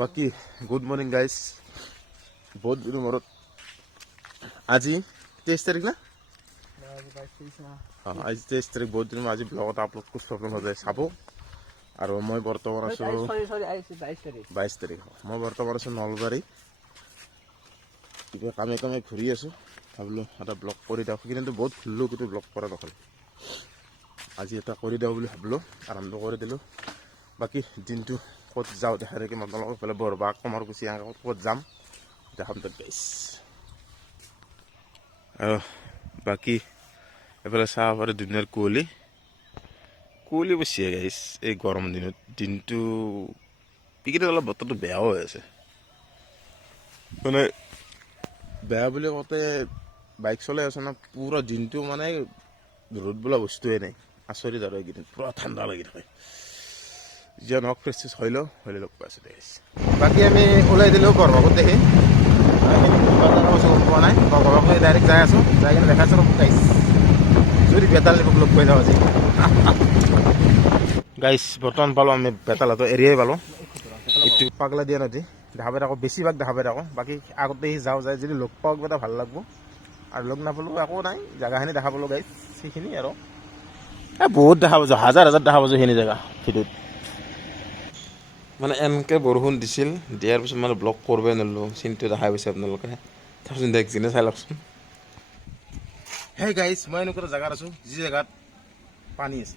বাকি good morning guys বহুত দিনৰ মূৰত আজি 23 তাৰিখ না আজি 23 তাৰিখ বহুত দিনৰ আজি ব্লগত আপলোড কৰিছোঁ আপোনালোকে চাব আৰু মই বৰ্তমান আছোঁ 22 তাৰিখ মই বৰ্তমান আছোঁ নলবাৰী কিবা কামে ঘূৰি আছোঁ ভাবিলোঁ এটা ব্লগ কৰি দিওঁ কিন্তু বহুত ঘূৰিলোঁ কিন্তু ব্লগ কৰা নহ'ল আজি এটা কৰি দিওঁ বুলি ভাবিলোঁ আৰম্ভ কৰি দিলোঁ বাকী দিনটো ক'ত যাওঁ দেখা দেখি আপোনালোকক এইফালে বৰবাগ কমাৰকুচি ক'ত যাম দেখাম তাত গাইছ আৰু বাকী এইফালে চাহ পাৰে দুনিয়াৰ কুঁৱলী বচিয়ে গাইছ এই গৰম দিনত দিনটো এইকেইদিন অলপ বতৰটো বেয়াও হৈ আছে মানে বেয়া বুলি কওঁতে বাইক চলাই আছে না পুৰা দিনটো মানে ৰ'দ বোলা বস্তুৱে নাই আচৰিত আৰু এইকেইদিন পুৰা ঠাণ্ডা লাগি থাকে যে নক ফ্ৰেছ হৈ লওক পাই আছোঁ দেখিছে বাকী আমি ওলাই দিলোঁ বৰবাগত দেখি পোৱা নাই বৰবাগত ডাইৰেক্ট যাই আছোঁ যাই কিনে দেখাইছোঁ গাইছ যদি বেতাল লগ পাই যাওঁ আজি গাইছ বৰ্তমান পালোঁ আমি বেতালতো এৰিয়াই পালোঁ এইটো পাগলা দিয়া নদী দেখা পাই থাকোঁ বেছিভাগ দেখা পাই থাকোঁ বাকী আগতে যাওঁ যায় যদি লগ পাওঁ কিবা এটা ভাল লাগব আৰু লগ নাপালোঁ একো নাই জেগাখিনি দেখা পালোঁ গাইছ সেইখিনি আৰু বহুত দেখা পাইছোঁ হাজাৰ দেখা পাইছোঁ সেইখিনি জেগা ভিডিঅ'ত মানে এনেকৈ বৰষুণ দিছিল দিয়াৰ পিছত মানে ব্লগ কৰিবই নোৱাৰিলোঁ চিনটো দেখাই পাইছে আপোনালোকে তাৰপিছত দেখছিনে চাই লওকচোন হেই গাইছ মই এনেকুৱা জেগাত আছোঁ যি জেগাত পানী আছে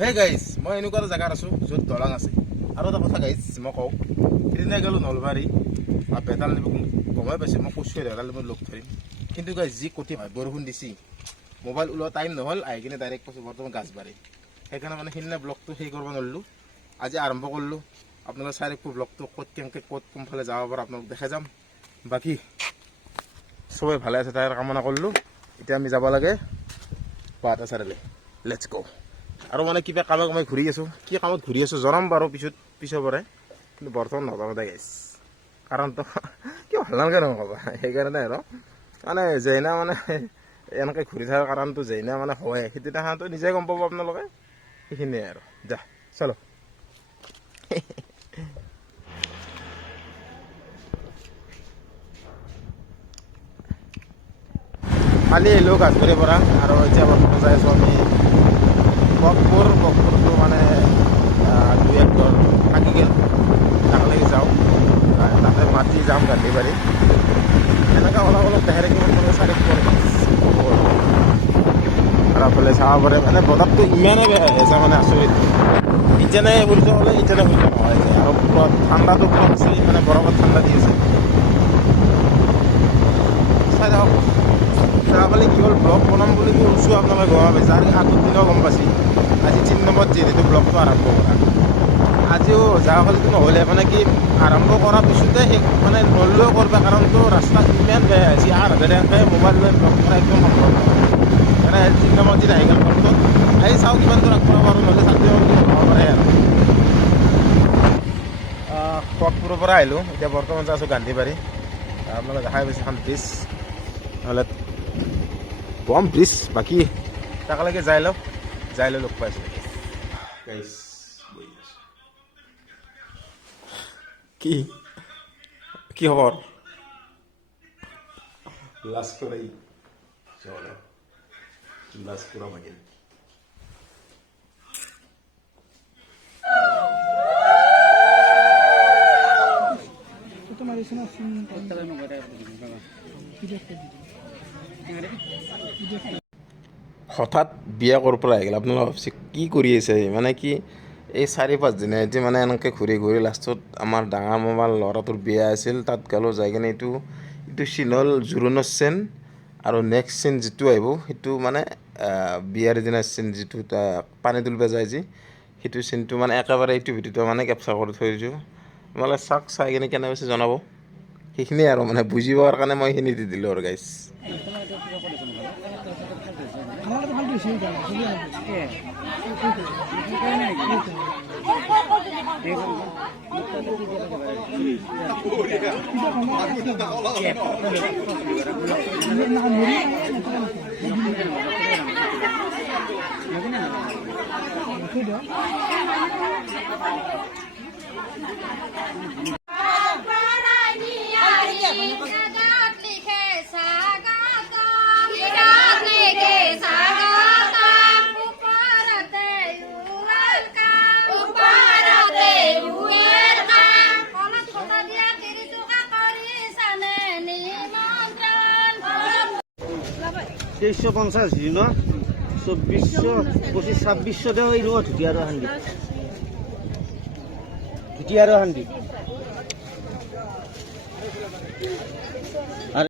হেই গাইছ মই এনেকুৱা এটা জেগাত আছোঁ য'ত দলং আছে আৰু এটা কথা গাইছ মই কওঁ সেইদিনা গ'লোঁ নলবাৰী আৰু বেতাল গমাই পাইছে মই কৈছোঁ বেতাল লগ ধৰিম কিন্তু গাইছ যি কঠি বৰষুণ দিছি মোবাইল ওলোৱা টাইম নহ'ল আহি কিনে ডাইৰেক্ট কৈছোঁ বৰ্তমান গাছবাৰী সেইকাৰণে মানে সেইদিনা ব্লগটো সেই কৰিব নোৱাৰিলোঁ আজি আৰম্ভ কৰিলোঁ আপোনালোকে চাই ৰাখিব ব্লগটো ক'ত কেনেকৈ ক'ত কোনফালে যাব পাৰে আপোনালোক দেখাই যাম বাকী চবেই ভালে আছে তাৰ কামনা কৰিলোঁ এতিয়া আমি যাব লাগে বাটা চাৰিআলি লেটছ গ' আৰু মানে কিবা কামত মই ঘূৰি আছোঁ কি কামত ঘূৰি আছোঁ জনাম বাৰু পিছৰ পৰে কিন্তু বৰ্তমান নাজানো দে গাইছ কাৰণটো কি ভাল নালাগে নক'বা সেইকাৰণে আৰু মানে যেইনা মানে এনেকৈ ঘূৰি থকাৰ কাৰণটো যেইনা মানে হয় সেইদিনাখনতো নিজে গম পাব আপোনালোকে সেইখিনিয়ে আৰু যা চলো কালি আহিলোঁ গাছবাৰীৰ পৰা আৰু এতিয়া বৰ্তমান যাই আছোঁ আমি গহপুৰটো মানে 2-1 ঘৰ থাকি গ'ল তাকলৈকে যাওঁ তাতে মাতি যাম গান্ধীবাৰী এনেকৈ অলপ দেখাই ৰাখিব চাৰি আৰু এইফালে চাব পাৰে মানে বতৰটো ইমানেই বেয়া হৈ আছে মানে আচৰিত ইজনে সূৰ্য হ'লে ইজনে সূৰ্য নহয় আৰু পুৰা ঠাণ্ডাটো পুৰা আছে মানে বৰফত ঠাণ্ডা দি আছে চাই থাকক যোৱাকালি কি হ'ল ব্লগ বনাম বুলি কৈছোঁ আপোনালোকে গম পাইছে আৰু আগৰ দিনাও গম পাইছে আজি 3 নম্বৰত যিহেতু ব্লগটো আৰম্ভ কৰা আজিও যোৱাকালিতো নহ'লে মানে কি আৰম্ভ কৰাৰ পিছতে সেই মানে নললেও কৰিব কাৰণটো ৰাস্তা ইমান বেয়া হৈছে আৰু এনেকৈ মোবাইল লৈ ব্লগ কৰা একদম সম্ভৱ মানে 3 নম্বৰত যি আহি গ'ল ব্লগটো আহি চাওঁ কিমান দূৰ আগবঢ়াব পাৰোঁ নহ'লে চাকৰি হ'ব পাৰে আৰু গহপুৰৰ পৰা আহিলোঁ এতিয়া বৰ্তমান যাই আছোঁ গান্ধীবাৰী আপোনালোকে দেখাই পাইছে এখন ব্ৰিজ নহ'লে বম ব্ৰিজ বাকী তাকলৈকে যাই লৈ লগ পাইছোঁ কি খবৰ হঠাৎ বিয়া ক'ৰ পৰা আহিল আপোনালোকে ভাবছে কি কৰি আছে মানে কি এই 4-5 দিনে এটি মানে এনেকৈ ঘূৰি লাষ্টত আমাৰ ডাঙৰ মোবাইল ল'ৰাটোৰ বিয়া আছিল তাত গ'লোঁ যাই কিনে এইটো চিন হ'ল জোৰোণৰ চিন আৰু নেক্সট চিন যিটো আহিব সেইটো মানে বিয়াৰ দিনা চিন যিটো পানী তুলিব যায় যি সেইটো চিনটো মানে একেবাৰে এইটো ভিডিঅ'টো মানে কেপচাৰ কৰি থৈ দিছোঁ তোমালোকে চাই কিনে কেনে পাইছে জনাব সেইখিনিয়ে আৰু মানে বুজি পোৱাৰ কাৰণে মই সেইখিনি দি দিলোঁ আৰু গাইছ তেইশশো 50 ন 2400 25 2600 দেও এই নো ধুতি আৰু হান্দি ধুতি আৰু হান্দি